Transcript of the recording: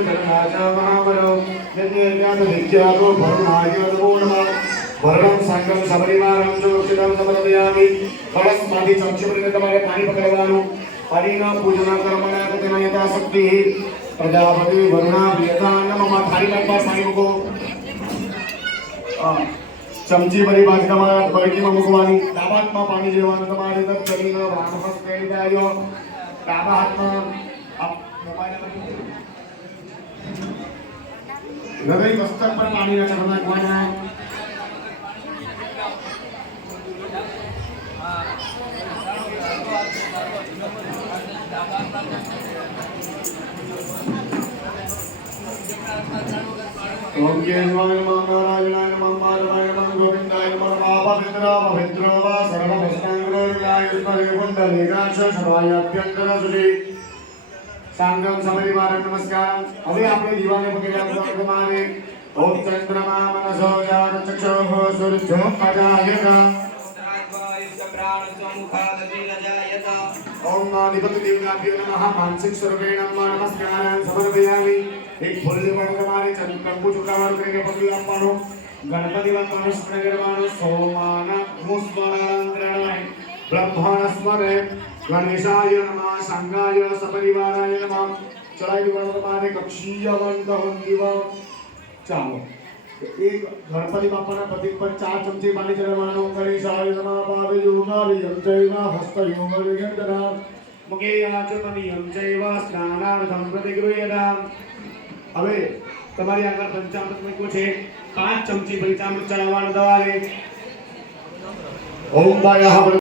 जगन्नाथ महावरो यज्ञ विद्याको भरुणाय नमो नमः वर्णम संगम सबरीमारम सुरक्षितम समर्पयामि कलशमादि चक्षुपर्यंत તમારે પાણી પકડવાનું પાણીના પૂજન કર્મના કૃતના યથાશક્તિ પ્રજાપતિ વરુણા વિયતા નમઃ થાળીમાં પાણી મૂકો ચમચી ભરી બાજુ તમારા બરકીમાં મૂકવાની ડાબા હાથમાં પાણી લેવાનું તમારે તક ચલીનો વામહસ્ત કરી જાય ડાબા હાથમાં મોબાઈલ હૃદય મસ્તક પર પાણી નાખવાના ओम केशवाय नमः नारायणाय नमः माधवाय नमः गोविंदाय नमः पवित्र वा सर्वभस्मांगोराय स्मरे कुंडलीकाक्ष शवाय अभ्यंतर सुरे सांगम समरिवारम नमस्कार હવે આપણે દીવાને પકડ્યા ભગવાને ओम चंद्रमा मनसो जात चक्षुः सूर्यो अजायत ओम नादिपति देवताभ्यो नमः मानसिक स्वरूपेण नमस्कारान् समर्पयामि एक फूल पण તમારે કંકુ ચુકાવર કરીને પકડી આપવાનો ગણપતિ વંદન સ્મરણ કરવાનો સોમાન મુસ્મરણત્રણય બ્રહ્મણ સ્મરે ગણેશાય નમઃ સંગાય સપરિવારાય નમઃ ચડાઈ દીવાનો તમારે કક્ષીય વંદ દીવ ચાલો एक गणपति बापाना प्रतीक पर 4 चमचे पानी चढ़वानो गणेशाय नमः पाद योगालयं चैव हस्तयोगलिगंधरा मुखे आचमनीयं चैव स्नानार्थं प्रतिगृह्यताम् હવે તમારી આગળ પંચામૃત મૂક્યું છે 5 ચમચી પંચામૃત ચડાવવાનું દવારે ઓમ બાયઃ